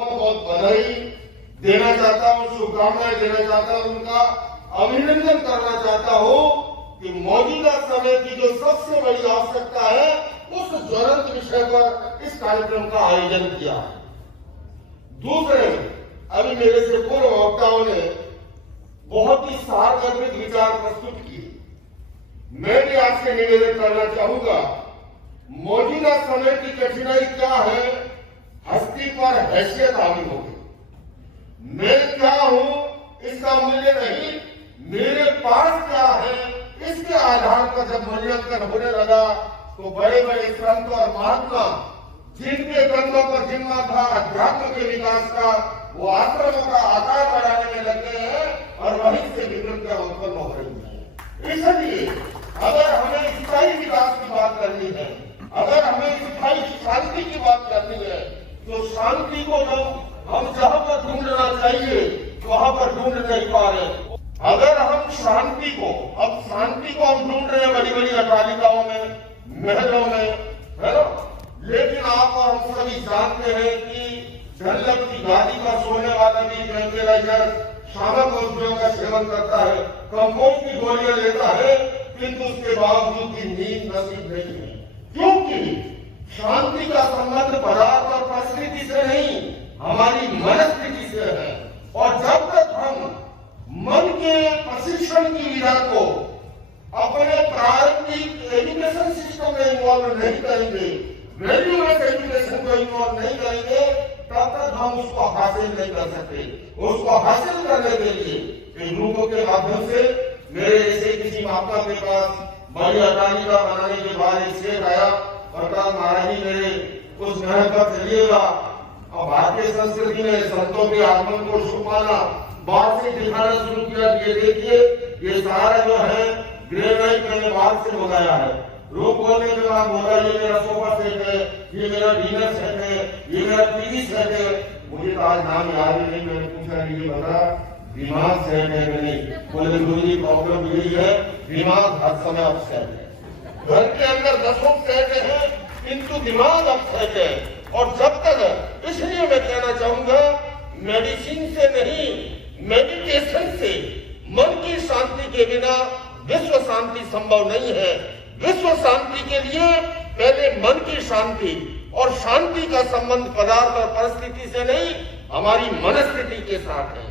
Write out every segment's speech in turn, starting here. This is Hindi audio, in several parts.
बहुत बधाई देना चाहता हूँ, शुभकामनाएं देना चाहता हूँ, उनका अभिनंदन करना चाहता हूँ कि मौजूदा समय की जो सबसे बड़ी आवश्यकता है उस ज्वलंत विषय पर इस कार्यक्रम का आयोजन किया। दूसरे, अभी मेरे से पूर्व वक्ताओं ने बहुत ही सार्वजनिक विचार प्रस्तुत किए। मैं भी आपसे निवेदन करना चाहूंगा, मौजूदा समय की कठिनाई क्या है, हस्ती पर हैसियत हावी हो गई। मैं क्या हूं इसका मूल्य नहीं, मेरे पास क्या है इसके आधार पर जब मूल्यांकन होने लगा तो बड़े बड़े संत और महात्मा जिनके कंधों पर जिम्मा था अध्यात्म के विकास का, वो आश्रमों का आकार बढ़ाने में लगे हैं और वहीं से विकृतियां उत्पन्न हो रही है। इसलिए अगर हमें स्थायी विकास की बात करनी है, अगर हमें स्थायी शांति की बात करनी है, तो शांति को हम जहां पर ढूंढना चाहिए वहां पर ढूंढ नहीं पा रहे। अगर हम शांति को हम ढूंढ रहे हैं बड़ी बड़ी अट्टालिकाओं में, महलों में, है ना, लेकिन आप और हम सभी जानते हैं कि झल्लक की गादी पर सोने वाला भी ट्रैंक्विलाइजर, शामक औषधियों का सेवन करता है, कंपाउंड की गोलियां लेता है, किंतु उसके बावजूद भी नींद नसीब नहीं है। क्योंकि शांति का संबंध पदार्थ और परिस्थिति से नहीं, हमारी मनस्थिति से है। और जब तक हम मन के प्रशिक्षण की विधा को अपने प्रारंभिक एजुकेशन सिस्टम में इन्वॉल्व नहीं करेंगे, वैल्यू बेस्ड एजुकेशन को इन्वॉल्व नहीं करेंगे, तब तक हम उसको हासिल नहीं कर सकते। उसको हासिल करने के लिए लोगों के माध्यम से मेरे जैसे किसी महात्मा के पास बड़ी अट्टालिका बनाने के बाद एक शेर आया और कहा, महाराज जी मेरे कुछ महल पर चलिएगा। और भारतीय संस्कृति में संतों के आगमन को छुपाना बाहर से दिखाना शुरू किया। ये देखिए, ये सारा जो है ग्रेनाइट मैंने बाहर से मंगाया है। लोग बोलने के बाद बोला ये मेरा सोफा सेट है, ये मेरा डिनर सेट है, ये मेरा टीवी सेट है। मुझे तो आज नाम याद ही नहीं। मैंने पूछा ये बता दिमाग सेट है कि नहीं? बोले गुरु जी प्रॉब्लम यही है, दिमाग हर समय अपसेट है। घर के अंदर दसों सेट है किंतु दिमाग अपसेट है। और जब तक, इसलिए मैं कहना चाहूंगा, मेडिसिन से नहीं मेडिटेशन से मन की शांति के बिना विश्व शांति संभव नहीं है। विश्व शांति के लिए पहले मन की शांति, और शांति का संबंध पदार्थ और परिस्थिति से नहीं, हमारी मनस्थिति के साथ है।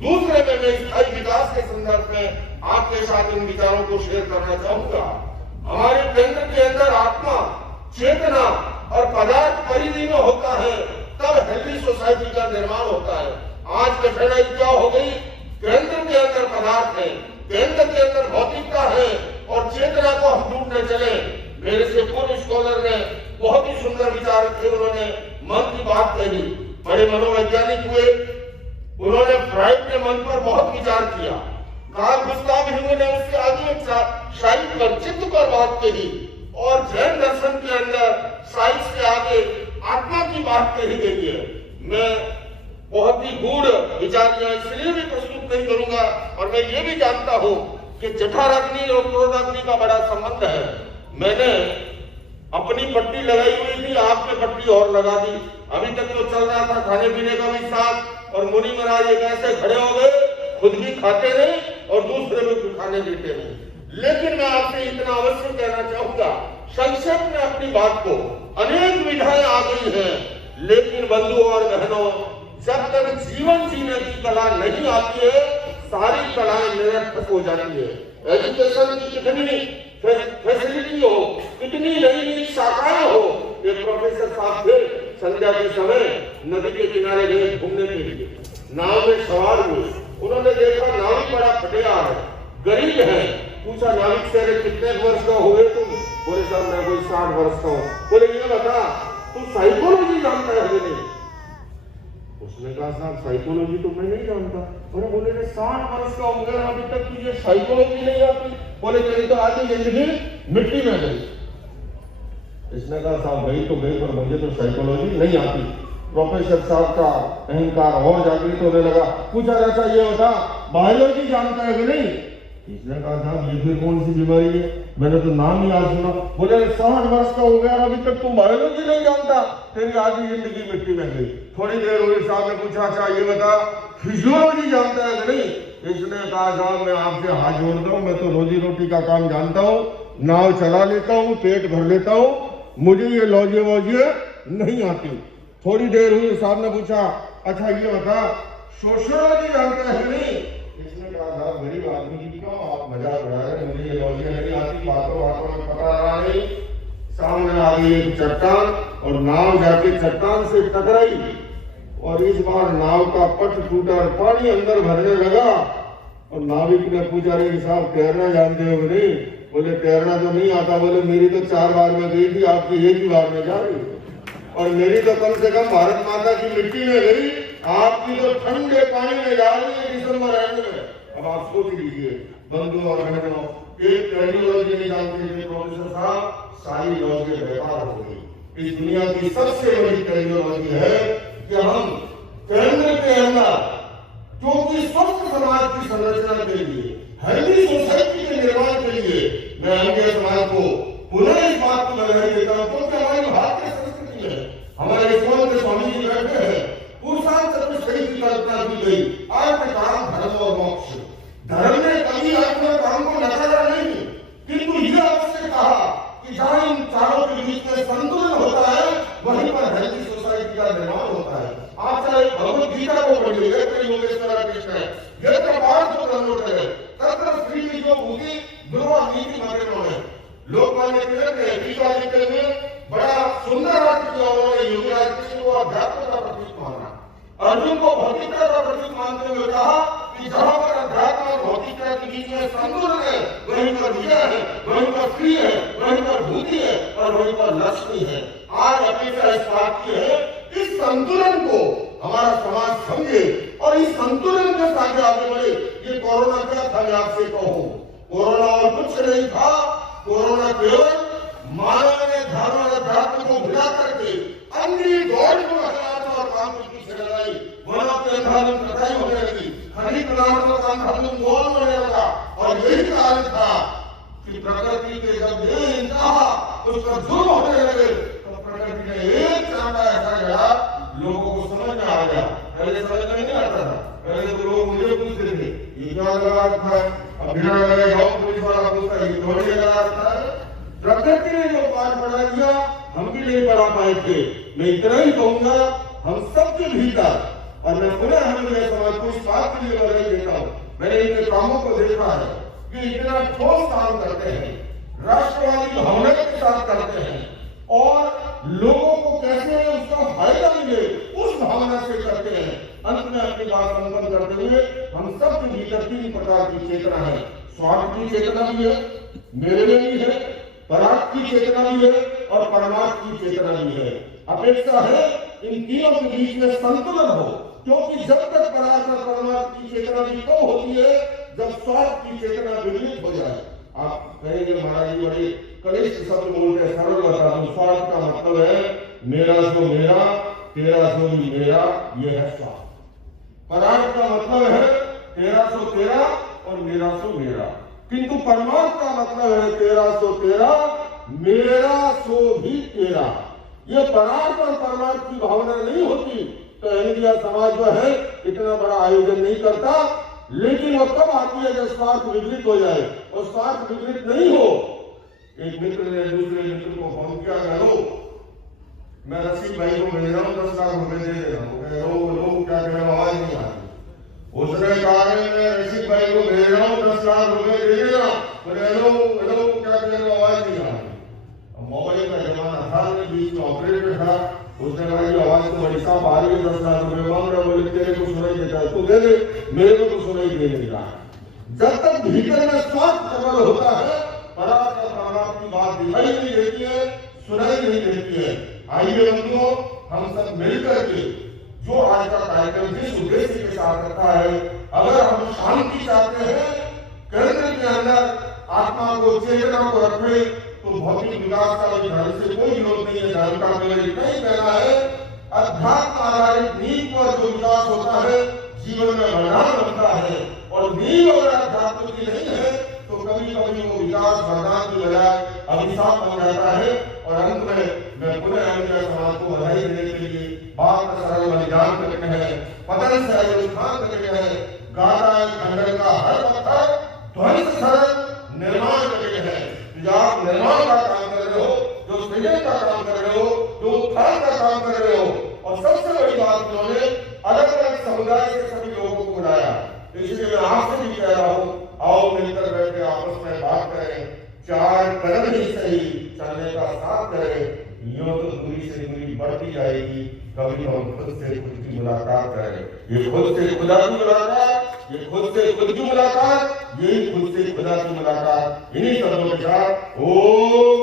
दूसरे में मैं स्थायी विकास के संदर्भ में आपके साथ इन विचारों को शेयर करना चाहूंगा। हमारे केंद्र के अंदर आत्मा, चेतना और पदार्थ परिधि में होता है, तब हेल्दी सोसाइटी का निर्माण होता है। आज कठिनाई क्या हो गई? केंद्र के अंदर पदार्थ है, केंद्र के अंदर भौतिकता है और चेतना को हम ढूंढने चले। मेरे से पूर्व स्कॉलर ने बहुत ही सुंदर विचार थे, उन्होंने मन की बात कही, बड़े मनोवैज्ञानिक हुए। उन्होंने फ्राइड के मन पर बहुत विचार किया। कार्ल गुस्ताव ह्यूम ने उसके आगे शारीरिक पर, चित्त पर बात कही, और जैन दर्शन के अंदर साइंस के आगे आत्मा की बात कही गई है। मैं बहुत ही गूढ़ विचारियां इसलिए भी प्रस्तुत नहीं करूंगा, और मैं ये भी जानता हूं कि जठराग्नि और क्रोधाग्नि का बड़ा संबंध है। मैंने अपनी पट्टी लगाई हुई थी, आपने पट्टी और लगा दी। अभी तक तो चल रहा था खाने पीने का भी साथ, और मुनि महाराज एक ऐसे खड़े हो गए, खुद भी खाते नहीं और दूसरे को खाने देते नहीं। लेकिन मैं आपसे इतना अवश्य कहना चाहूंगा, संक्षेप में अपनी बात को, अनेक विधाएं आ गई हैं, लेकिन बंधुओं और बहनों, जब तक जीवन जीने की कला नहीं आती है, सारी कलाएं निरर्थक हो जाती है। एजुकेशन की कितनी फैसिलिटी हो, कितनी नई नई शाखाएं हो। एक प्रोफेसर साहब थे, संध्या के समय नदी के किनारे गए घूमने के लिए, नाव में सवार हुए। उन्होंने देखा नाविक बड़ा फटेया है, गरीब है। पूछा नाविक से, कितने वर्ष का हुए तुम? बोले साहब मैं कोई 60 वर्ष का हूँ। बोले ये बता तू साइकोलॉजी जानता है कि नहीं? उसने कहा साहब साइकोलॉजी तो मैं नहीं जानता। बोले 60 वर्ष का हो गया, अभी तक तुझे साइकोलॉजी नहीं आती? बोले तेरी तो आधी जिंदगी मिट्टी में गई। इसने कहा साहब गई तो गई, पर मुझे तो साइकोलॉजी नहीं आती। प्रोफेसर साहब का अहंकार और जागृत होने लगा। पूछा रहता ये बता बायोलॉजी जानता है कि नहीं? इसने कहा साहब ये फिर कौन सी बीमारी है? मैंने तो नाम ही आज सुना। बोले 60 वर्ष का हो गया अभी तक तुम बायोलॉजी नहीं जानता, तेरी आधी जिंदगी मिट्टी में गई। थोड़ी देर हुई, साहब ने पूछा अच्छा ये बता फिजियोलॉजी जानता है कि नहीं? इसने कहा साहब मैं आपसे हाथ जोड़ता हूँ, मैं तो रोजी रोटी का काम जानता हूँ, नाव चला लेता हूँ, पेट भर लेता हूँ, मुझे ये लॉजिया वॉजिया नहीं आती। थोड़ी देर हुई, साहब ने पूछा अच्छा ये बता सोशियोलॉजी जानता है कि नहीं? इसने कहा साहब गरीब आदमी की क्यों आप मजाक उड़ा रहे हैं, मुझे ये लॉजिया नहीं आती, बातों बातों में पता रहा नहीं। सामने आ गई एक चट्टान और नाव जाके चट्टान से टकराई और इस बार नाव का पट टूटा और पानी अंदर भरने लगा। और नाविक ने पूछा रे साहब तैरना जानते हो नहीं? बोले तैरना तो नहीं आता। बोले मेरी तो 4 बार में गई थी, आपकी एक ही बार में जा रही है, और मेरी तो कम से कम भारत माता की मिट्टी में गई, आपकी तो ठंडे पानी में जा रही है दिसंबर एंड में। अब आप सोच लीजिए बंधु और बहनों, एक टेक्नोलॉजी नहीं जानते थे प्रोफेसर साहब, सारी लॉजिक बेकार हो गई। इस दुनिया की सबसे बड़ी टेक्नोलॉजी है कि हम केंद्र के अंदर क्योंकि स्वस्थ समाज की संरचना के लिए, हेल्दी सोसाइटी के निर्माण के लिए मैं अन्य समाज को पुनः इस बात को बधाई देता हूँ, क्योंकि हमारी भारतीय संस्कृति में हमारे स्वामी स्वामी जी बैठे हैं, पुरुषार्थ चतुष्टय की कल्पना की गई, अर्थ काम धर्म और मोक्ष। धर्म ने कभी अपने काम को नकारा नहीं, किंतु यह अवश्य कहा कि जहां इन चारों के बीच में संतुलन होता है वहीं पर हेल्दी सोसाइटी का निर्माण होता है। आप चाहे भगवद गीता को पढ़िए, यत्र योगेश्वर कृष्ण है, यत्र पार्थ प्रमोद है, तत्र श्री जो भूति ध्रुव नीति मग्नो है। लोकमान्य तिलक ने गीता लिखते हुए बड़ा सुंदर अर्थ किया, उन्होंने योगीराज कृष्ण को अध्यात्म का प्रतीक माना, अर्जुन को भौतिकता का प्रतीक मानते हुए कहा कि जहां पर अध्यात्म और भौतिकता के बीच में संतुलन है वहीं पर विजय है, वहीं पर श्री है, वहीं पर भूति है और वहीं पर लक्ष्मी है। आज अपेक्षा इस बात की है इस संतुलन को हमारा समाज समझे और इस संतुलन के साथ आगे बढ़े। ये कोरोना क्या था मैं आपसे कहूं, कोरोना और कुछ नहीं था, कोरोना केवल मानव ने धर्म और अध्यात्म को भुला करके अन्य दौड़ को हटाना और काम की पीछे लगाई, वहां पे धर्म कटाई होने लगी, खनिज पदार्थों का धर्म मोल होने लगा। और यही कारण था कि प्रकृति के जब ये कहा तो उसका जुर्म होने लगे, तो प्रकृति ने एक चांटा ऐसा गया लोगों को समझ में आ गया। पहले समझ में नहीं आता था, पहले तो लोग मुझे पूछते थे ये क्या लगा रखा है, अब बिना लगाए गाँव पुलिस वाला पूछता है ये थोड़ी लगा रखा है। प्रकृति ने जो पाठ पढ़ा दिया हम भी नहीं पढ़ा पाए थे। मैं इतना ही कहूंगा हम सबके भीतर, और मैं पुनः हम समाज को इस बात के लिए बधाई देता हूँ, मैंने इनके कामों को देखा है कि इतना ठोस काम करते हैं, राष्ट्रवादी भावना के साथ करते हैं और लोगों को कैसे उसका फायदा मिले उस भावना से करते हैं। अंत में अपनी बात संपन्न करते हुए हम सबके भीतर 3 प्रकार की चेतना है। स्वार्थ की चेतना भी है, मेरे लिए भी है, परार्थ की चेतना भी है और परमार्थ की चेतना भी है। अपेक्षा है इन तीनों के बीच में संतुलन हो, क्योंकि जब तक परार्थ और परमार्थ की चेतना भी कम होती है जब स्वार्थ की चेतना विचलित हो जाए। आप कहेंगे महाराज जी बड़े कनिष्ठ शब्द बोलते हैं, सरल बता दूं, स्वार्थ का मतलब है मेरा सो मेरा, तेरा सो भी मेरा, ये है स्वार्थ। परार्थ का मतलब है तेरा सो तेरा और मेरा सो मेरा, किंतु परमार्थ का मतलब है तेरा सो तेरा, मेरा सो भी तेरा। ये परार्थ और परमार्थ की भावना नहीं होती तो इंडिया समाज जो है इतना बड़ा आयोजन नहीं करता। लेकिन वो कब आती है जब स्वार्थ विपरीत हो जाए, और स्वार्थ विपरीत नहीं हो। एक मित्र ने दूसरे मित्र को फोन किया, हेलो मैं रसिक भाई को भेज रहा हूँ 10 लाख रुपए दे दे रहा हूँ, लोग क्या कह रहे हैं, आवाज नहीं आ रही। उसने कहा मैं रसिक भाई को भेज रहा हूँ 10 लाख रुपए दे दे रहा हूँ, हेलो हेलो क्या कह रहे हैं, आवाज नहीं आ रही। मोबाइल का जमाना था, बीच में ऑपरेटर था, उसने कहा ये आवाज तो बड़ी साफ आ रही है, 10 लाख रुपए मांग रहा, बोले तेरे को सुनाई देता है तो दे दे, मेरे को तो सुनाई दे नहीं रहा। जब तक भीतर में स्वार्थ प्रबल होता है परार्थ और परमार्थ की बात दिखाई नहीं देती है, सुनाई नहीं देती है। आइए बंधुओं हम सब मिलकर के जो आज का कार्यक्रम जिस उद्देश्य के साथ रखा है, अगर हम शांति चाहते हैं, केंद्र के अंदर आत्मा को चेतना को रखे तो भौतिक विकास का भी धर्म से कोई विरोध नहीं है। धर्म का केवल इतना ही कहना है अध्यात्म आधारित नींव पर जो विकास होता है जीवन में बढ़ान बनता है, और नींव अगर अध्यात्म की नहीं है तो कभी कभी कभी वो विकास वरदान की बजाय अभिशाप बन जाता है। और अंत में मैं पुनः इंडिया समाज को बधाई देने के लिए बात सरल बलिदान करते हैं, पतन से उत्थान करते हैं, गादा खंडन का हर पत्थर ध्वंस सरल निर्माण करते हैं। जो आप निर्माण का काम कर रहे हो, जो सृजन का काम कर रहे हो, जो उत्थान का काम कर रहे हो, और सबसे बड़ी बात उन्होंने अलग अलग समुदाय से सभी लोगों को बुलाया। इसलिए मैं आपसे भी कह रहा हूँ, आओ मिलकर बैठ के आपस में बात करें, 4 कदम ही सही चलने का साथ करें। यूं तो दूरी से दूरी बढ़ती जाएगी, कभी हम खुद से खुद की मुलाकात करें। ये खुद से खुदा की मुलाकात, ये खुद से खुद की मुलाकात, यही खुद से खुदा की मुलाकात। इन्हीं शब्दों के साथ ओम